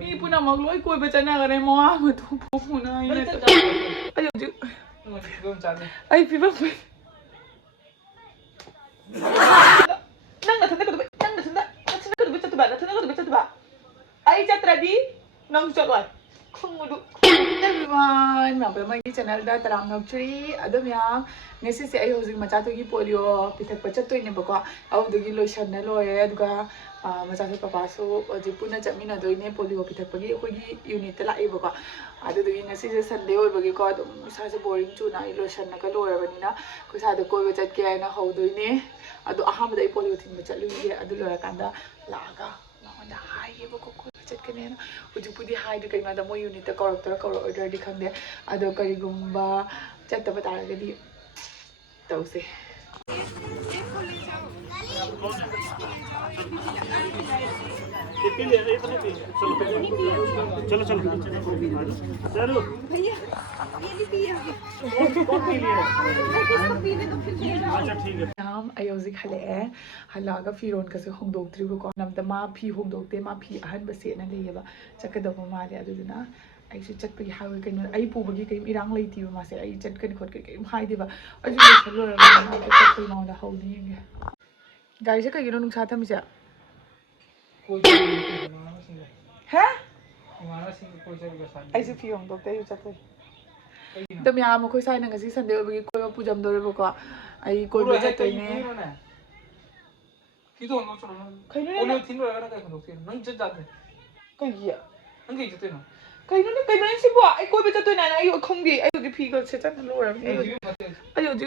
이 분아 막 로이 꼬이 배잖아 그래 뭐 아무 돈 보구나 이래 아니 어디 아이 비방 nang nathanda ka ba nang nathanda ka ba chatu ba nathanda ka ba chatu ba ai chatradi nang chaloi khungdu everyone ma ba mai channel da tarang ngam tree adum yang ngesi se ai hojing macha to gi polio pithak pa chatoi ne ba ko au du gi lotion na loye aduga macha se papa so ji puna chamina doine polio pithak pa gi ko gi unit la ai ba ko adu du gi ngesi se sunday oi ba gi ko adum sa se boring chu na lotion na ka loye ba ni na ko sa da ko ba chat ke na ho doine adu aham da polio tin ba chalu ge adu loya kanda laga na hai ge ba ko ko chat ke ne na uju pudi hai du kai ma da mo unit ta corrector ko order di khande adu kari gumba chat ta ba ta ga di tause चलो चलो चलो भैया ये नहीं पिया अच्छा ठीक है नाम अयोजी खले हलागा फिरोन का से होंदोक्ट्री को नमदा मा फी होंदोक्ते मा फी अहन बसे ना लेबा चकदब माले अदुना ऐसे चटपगी हावे कनो आई पुबगी कई इरांग लेती मा से आई चटकन खोट कई हाई देबा अजु चलो चटपगी माउदा हौनी गे गाड़ी से कई नुंग सा थमी से है ऐसे फी होंदोक्ते यु चटपगी दम या मखोय साइ नंग सी संडे बगी कोय पुजम दोरे बको आई कोय बजे तइने कितो नो चलो ओले थिन रो ना काय खनोक्ते नंग जत जाते कइया नंग गई जते नो कइनो सिबो आई कोय बजे तइना आई खंगी आई दि फी को से चन लोर आई दि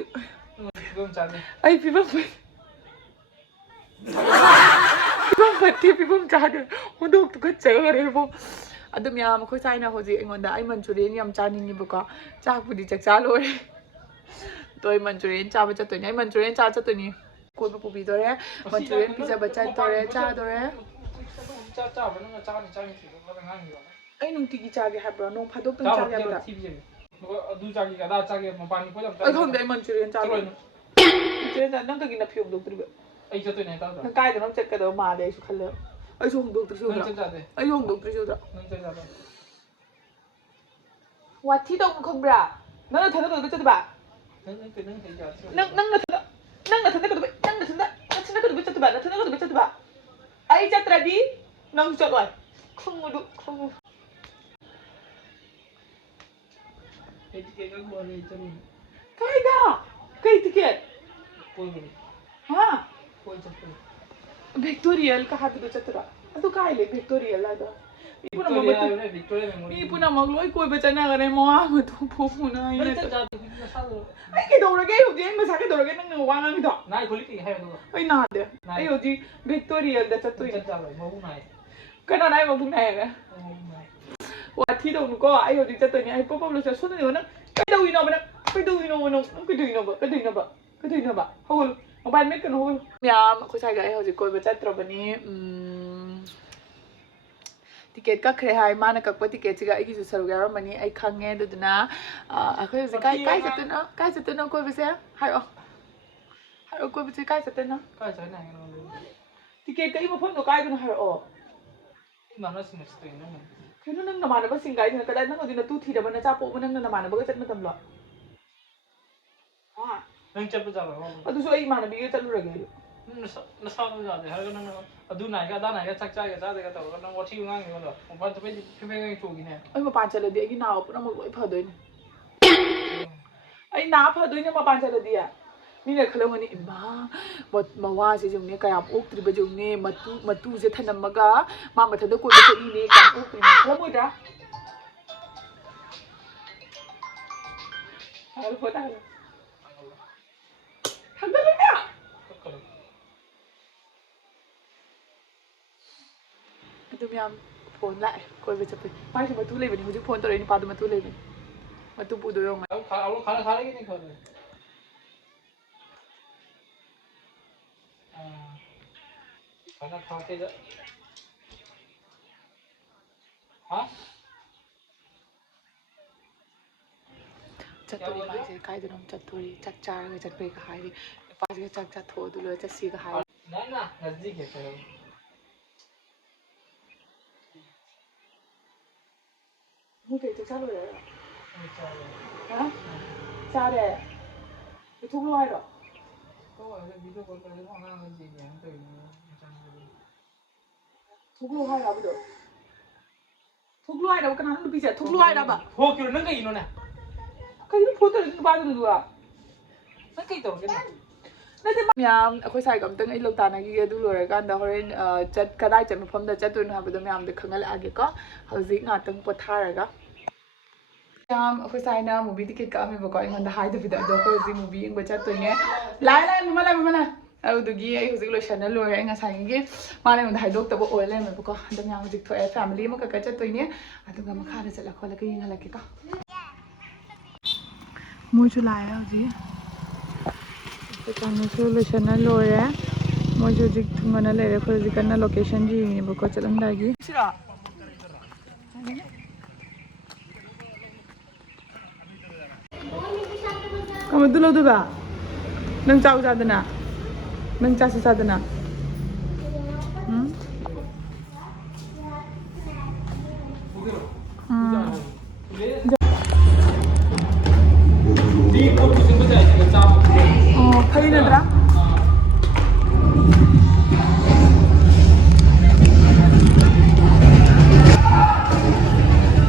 गम जाते आई फिबम पत्ती फिबम जादे होदोक तो गचरे बो अदम या मखोय साइना होजि एंगोंदा आई मंचूरियन याम चानिंगी बको चाकपुदी चकचा लोरे तोय मंचूरियन चाबा चतोनी आई मंचूरियन चा चतोनी कोय बु पुबी दोरे मंचूरियन पिज्जा बचा तोरे चा दोरे चा बना चा नि लो ngang ni ai nungti gi chage habra no phadok tang chage habra du chage ga da chage ma pani ko jam ai khong dai manchurian chage manchurian da nang ka gi na phyong dok tri ai chato nai ta nang kai da nam chet ka do ma de su khale ai su hong dok tri su da ai hong dok tri su da nang cha da wa thi dong khong bra nang na thana do chet ba nang thai ja nang na thana ka do nang na thana ka do chet ba thana ka do chet ba ai chatra di nang chaloi khong ticket ka bo le chalo kai da kai ticket koi bo ha koi chato victorial ka hat do chatra adu kai le victorial la da ipuna magloi koi bachana gare mo am tu phuna ine ai ke dora ge udi ma sa ke dora ge nang wang ang do nai kholi ki hai do ai na de ai udi victorial da chatu cha cha mo bu nai kana nai mo bu nai ga wa thi do ko ai udi chatu ni ai pop pop lo sa so ni na kai do ino ba kai do ino ba hol mobile met kan hol ya ko sai ga ai hoji koi ba chatra bani ticket ka khre hai mana ka ticket ga igi su saru ga mani ai khange duduna akhoi hoji kai satuna koi ba se hai koi ba se kai satuna kai sa nai ticket ka i mo phon no kai dun hai ma na sin sto ina kino nang namana ba singai dina kada nang odina tu thira bana cha po nang namana ba chat matam lo ha nang chap ja ba adu so ai mana bi chat lu rage na sa no ja de ha nang adu nai ga da nai ga chak cha ga de ga ta nang wa thi ngang ni lo ba to pe ngang chu gi ne ai ma pan chala de gi naw pura mo loi pha doi ai na pha doi ne ma pan chala dia mi ne khalo ngani imba bot mawa se jung ne kayam ok tri ba jung ne matu je thanam maga ma matha da ko ba ni ne kam ok tri ne khalo mo da hal photo hal hal da adum yam phone lại coi về chụp mai thì mà tu lấy về thì phone tôi đấy ni pa tu mà tu lấy về mà tu bu đồ mà khá đấy cái này khá khá cái đó hả Chaturi माइसे काय दनम चतुरी चक चार के चटपे का high pass के चक चक थो दुलो चसी का high ना नजदीक है Mutai ta chalo ya. Ha? Chare. Itu lu ai ro. Thuklu hai ra bu. Thuklu hai ra kana nu bi cha thuklu hai ra ba. Ho kyo nang kai no na. Kai nu photo ni ba du du a. Nang kai to ke na. ꯃꯌꯥꯝ ꯑꯩꯈꯣꯏ ꯁꯥꯏꯒ ꯑꯝꯇꯪ ꯑꯩ ꯂꯧꯇꯥꯟꯅꯈꯤꯒꯦ ꯑꯗꯨ ꯂꯣꯏꯔꯀꯥꯟꯗ ꯍꯣꯔꯦꯟ ꯀꯗꯥꯏ ꯆꯠ ꯃꯐꯝꯗ ꯆꯠꯇꯣꯏꯅꯣ ꯍꯥꯏꯕꯗꯣ ꯃꯌꯥꯝꯗ ꯈꯪꯍꯜꯂꯛꯑꯒꯦꯀꯣ ꯍꯧꯖꯤꯛ ꯉꯥꯛꯇꯪ ꯄꯣꯊꯥꯔꯒ ꯃꯌꯥꯝ ꯑꯩꯈꯣꯏ ꯁꯥꯏꯅ ꯃꯨꯚꯤ ꯇꯤꯀꯦꯠ ꯀꯛꯑꯝꯃꯦꯕꯀꯣ ꯑꯩꯉꯣꯟꯗ ꯍꯥꯏꯗꯕꯤꯗ ꯑꯗꯣ ꯑꯩꯈꯣꯏ ꯍꯧꯖꯤꯛ ꯃꯨꯚꯤ ꯌꯦꯡꯕ ꯆꯠꯇꯣꯏꯅꯦ ꯂꯥꯛꯑꯦ ꯃꯃꯥ ꯑꯗꯨꯗꯨꯒꯤ ꯑꯩ ꯍꯧꯖꯤꯛ ꯂꯣꯏꯁꯟꯅ ꯂꯣꯏꯔꯦ ꯑꯩ ꯉꯁꯥꯏꯒꯤ ꯃꯥꯅ ꯑꯩꯉꯣꯟꯗ ꯍꯥꯏꯗꯣꯛꯇꯕ ꯑꯣꯏ ꯂꯩꯔꯝꯃꯦꯕꯀꯣ ꯑꯗꯣ ꯃꯌꯥꯝ ꯍꯧꯖꯤꯛ ꯊꯣꯛꯑꯦ ꯐꯦꯃꯤꯂꯤ ꯑꯃꯈꯛꯀ ꯆꯠꯇꯣꯏꯅꯦ ꯑꯗꯨꯒ ꯃꯈꯥꯗ ꯆꯠꯂ ꯈꯣꯠꯂꯒ ꯌꯦꯡꯍꯜꯂꯛꯀꯦꯀꯣ ꯃꯣꯏꯁꯨ ꯂꯥꯛꯑꯦ ꯍꯧꯖꯤꯛ ꯀꯩꯅꯣꯁꯨ ꯂꯣꯏꯁꯟꯅ ꯂꯣꯏꯔꯦ ꯃꯣꯏꯁꯨ ꯍꯧꯖꯤꯛ ꯊꯨꯡꯉꯅ ꯂꯩꯔꯦ ꯑꯩꯈꯣꯏ ꯍꯧꯖꯤꯛ ꯀꯟꯅ ꯂꯣꯀꯦꯁꯟ ꯌꯦꯡꯉꯦꯕꯀꯣ ꯆꯠꯂꯝꯗꯥꯏꯒꯤ ꯁꯤꯔꯣ ꯀꯃꯗꯨ ꯂꯧꯗꯣꯏꯕ ꯅꯪ ꯆꯥꯎ ꯆꯥꯗꯅ ꯅꯪ ꯆꯥꯁꯤ ꯆꯥꯗꯅ ꯐꯩ ꯅꯠꯇ꯭ꯔꯥ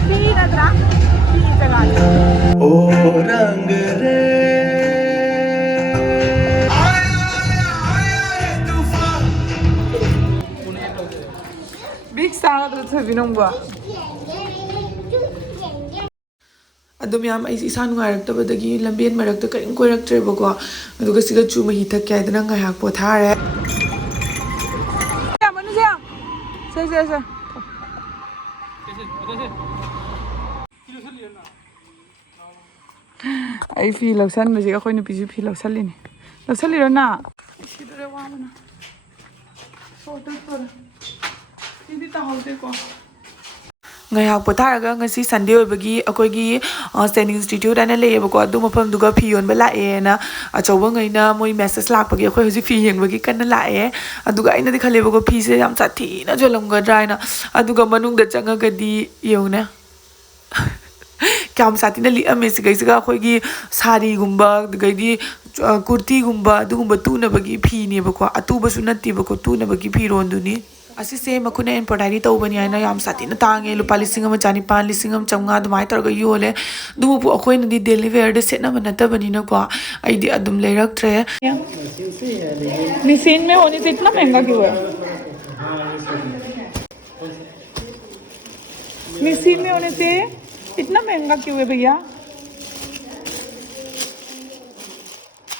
ꯐꯤ ꯅꯠꯇ꯭ꯔꯥ ꯐꯤ ꯖꯒꯥꯁꯦ ओ रंग रे ꯕꯤꯛ ꯆꯥꯒꯗ꯭ꯔꯣ ꯊꯣꯏꯕꯤ ꯅꯪꯕꯣ ꯑꯗꯨ ꯃꯌꯥꯝ ꯑꯩꯁꯦ ꯏꯁꯥ ꯅꯨꯡꯉꯥꯏꯔꯛꯇꯕꯗꯒꯤ ꯂꯝꯕꯦꯟ ꯃꯔꯛꯇ ꯀꯔꯤꯝ ꯀꯣꯏꯔꯛꯇ꯭ꯔꯦꯕꯀꯣ ꯑꯗꯨꯒ ꯁꯤꯒ ꯆꯨ ꯃꯍꯤ ꯊꯛꯀꯦ ꯍꯥꯏꯗꯅ ꯉꯥꯏꯍꯥꯛ ꯄꯣꯊꯥꯔꯦ ꯑꯩ ꯐꯤ ꯂꯧꯁꯟꯕꯁꯤꯒ ꯑꯩꯈꯣꯏ ꯅꯨꯄꯤꯁꯨ ꯐꯤ ꯂꯧꯁꯜꯂꯤꯅꯦ ꯂꯧꯁꯜꯂꯤꯔꯣ ꯅ ꯁꯤꯗꯣꯔꯦ ꯋꯥꯕꯅ ꯁꯤꯗꯤ ꯇꯥꯍꯧꯗꯦꯀꯣ ꯉꯥꯏꯍꯥꯛ ꯄꯣꯊꯥꯔꯒ ꯉꯁꯤ ꯁꯟꯗꯦ ꯑꯣꯏꯕꯒꯤ ꯑꯩꯈꯣꯏꯒꯤ ꯁ꯭ꯇꯦꯟꯗꯤꯡ ꯏꯟꯁꯇꯤꯇ꯭ꯌꯨꯠ ꯍꯥꯏꯅ ꯂꯩꯌꯦꯕꯀꯣ ꯑꯗꯨ ꯃꯐꯝꯗꯨꯒ ꯐꯤ ꯌꯣꯟꯕ ꯂꯥꯛꯑꯦꯅ ꯑꯆꯧꯕꯉꯩꯅ ꯃꯣꯏ ꯃꯦꯁꯦꯖ ꯂꯥꯛꯄꯒꯤ ꯑꯩꯈꯣꯏ ꯍꯧꯖꯤꯛ ꯐꯤ ꯌꯦꯡꯕꯒꯤ ꯀꯟꯅ ꯂꯥꯛꯑꯦ ꯑꯗꯨꯒ ꯑꯩꯅꯗꯤ ꯈꯜꯂꯦꯕꯀꯣ ꯐꯤꯁꯦ ꯌꯥꯝ ꯁꯥꯊꯤꯅ ꯌꯣꯜꯂꯝꯒꯗ꯭ꯔꯥ ꯍꯥꯏꯅ ꯑꯗꯨꯒ ꯃꯅꯨꯡꯗ ꯆꯪꯉꯒꯗꯤ ꯌꯦꯡꯉꯨꯅꯦ ꯀꯌꯥꯝ ꯁꯥꯊꯤꯅ ꯂꯤꯛꯑꯝꯃꯦ ꯁꯤꯒꯩꯁꯤꯒ ꯑꯩꯈꯣꯏꯒꯤ ꯁꯥꯔꯤꯒꯨꯝꯕ ꯑꯗꯨꯗꯩꯗꯤ ꯀꯨꯔꯇꯤꯒꯨꯝꯕ ꯑꯗꯨꯒꯨꯝꯕ ꯇꯨꯅꯕꯒꯤ ꯐꯤꯅꯦꯕꯀꯣ ꯑꯇꯨꯕꯁꯨ ꯅꯠꯇꯦꯕꯀꯣ ꯇꯨꯅꯕꯒꯤ ꯐꯤꯔꯣꯟꯗꯨꯅꯤ ꯑꯁꯤꯁꯦ ꯃꯈꯣꯏꯅ ꯏꯝꯄꯣꯔꯇꯥꯏꯗꯤ ꯇꯧꯕꯅꯤ ꯍꯥꯏꯅ ꯌꯥꯝ ꯁꯥꯊꯤꯅ ꯇꯥꯡꯉꯦ ꯂꯨꯄꯥ 1,100 1,500 ꯑꯗꯨꯃꯥꯏꯅ ꯇꯧꯔꯒ ꯌꯣꯜꯂꯦ ꯑꯗꯨꯕꯨ ꯑꯩꯈꯣꯏꯅꯗꯤ ꯗꯦꯂꯤ ꯋꯦꯌꯔꯗ ꯁꯦꯠꯅꯕ ꯅꯠꯇꯕꯅꯤꯅꯀꯣ ꯑꯩꯗꯤ ꯑꯗꯨꯝ लेरक्ट्रे मशीन में होने से इतना महंगा क्यों है मशीन में होने से इतना महंगा क्यों है भैया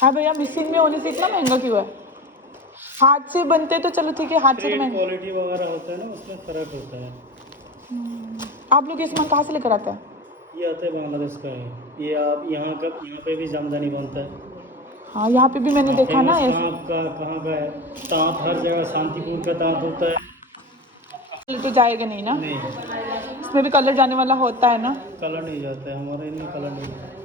हाँ भैया मशीन में होने से इतना महंगा क्यों है हाथ से बनते तो चलो ठीक है हाथ से तो महंगा क्वालिटी वगैरह होता है ना उसमें फर्क होता है आप लोग ये सामान कहाँ से लेकर आते हैं ये आता है बांग्लादेश का है ये आप यहाँ पे भी जामदानी बनता है हाँ यहाँ पे भी मैंने देखा ना ऐसे कहाँ का है तांत हर जगह शांतिपुर का तांत होता है तो जाएगा नहीं ना नहीं इसमें भी कलर जाने वाला होता है ना कलर नहीं जाता है हमारे इनमें कलर नहीं जाता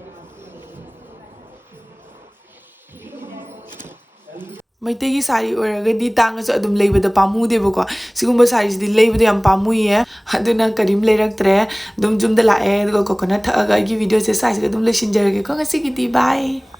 मैतेगी साड़ी ओरगदी तांगसु अदुम लेबदा पामुदेबको सिगुम्बा साड़ीसिदि लेबदा याम पामुइए अदुना करीम लेरक्त्रे दुम जुमदा लाए अदुगा कोकोनट थअगा गी वीडियो से साइज अदुम लेसिनजरगे को ngasi gidi bye